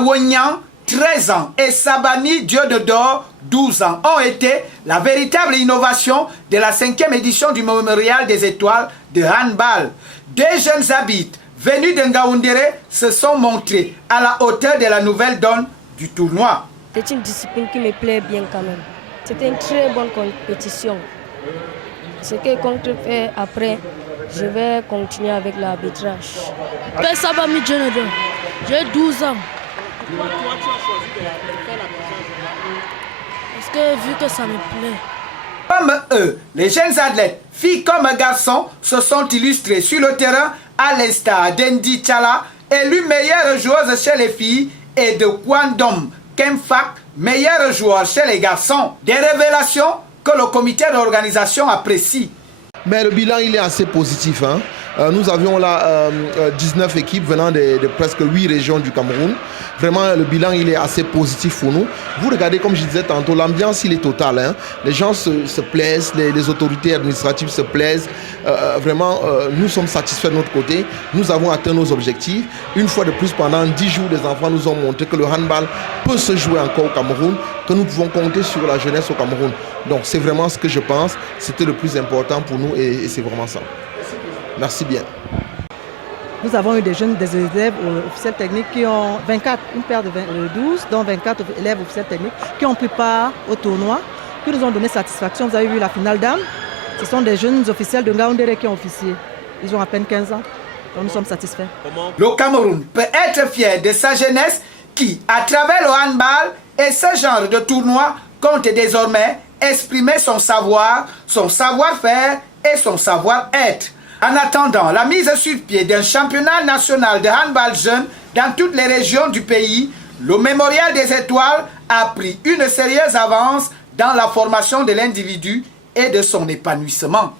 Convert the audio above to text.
Wonyan, 13 ans, et Sabani Diododor, 12 ans, ont été la véritable innovation de la 5e édition du Mémorial des étoiles de handball. Deux jeunes arbitres venus de Ngaoundéré se sont montrés à la hauteur de la nouvelle donne du tournoi. C'est une discipline qui me plaît bien quand même. C'était une très bonne compétition. Ce que compte faire après, je vais continuer avec l'arbitrage. Sabani Diododor, j'ai 12 ans. Pourquoi toi tu as choisi de faire l'arbitrage? Parce que vu que ça me plaît. Comme eux, les jeunes athlètes, filles comme garçons, se sont illustrés sur le terrain à l'instar d'Endi Chala, élue meilleure joueuse chez les filles, et de Kwandom Kemfak, meilleur joueur chez les garçons. Des révélations que le comité d'organisation apprécie. Mais le bilan, il est assez positif. Hein. Nous avions là 19 équipes venant de presque 8 régions du Cameroun. Vraiment, le bilan, il est assez positif pour nous. Vous regardez, comme je disais tantôt, l'ambiance, il est total. Hein. Les gens se plaisent, les autorités administratives se plaisent. Vraiment, nous sommes satisfaits de notre côté. Nous avons atteint nos objectifs. Une fois de plus, pendant 10 jours, les enfants nous ont montré que le handball peut se jouer encore au Cameroun, que nous pouvons compter sur la jeunesse au Cameroun. Donc, c'est vraiment ce que je pense. C'était le plus important pour nous et c'est vraiment ça. Merci bien. Nous avons eu des jeunes, des élèves officiels techniques qui ont 24, une paire de 12, dont 24 élèves officiels techniques qui ont pris part au tournoi, qui nous ont donné satisfaction. Vous avez vu la finale d'âme. Ce sont des jeunes officiels de Ngaoundéré qui ont officié. Ils ont à peine 15 ans. Donc nous sommes satisfaits. Le Cameroun peut être fier de sa jeunesse qui, à travers le handball et ce genre de tournoi, compte désormais exprimer son savoir, son savoir-faire et son savoir-être. En attendant la mise sur pied d'un championnat national de handball jeune dans toutes les régions du pays, le Mémorial des étoiles a pris une sérieuse avance dans la formation de l'individu et de son épanouissement.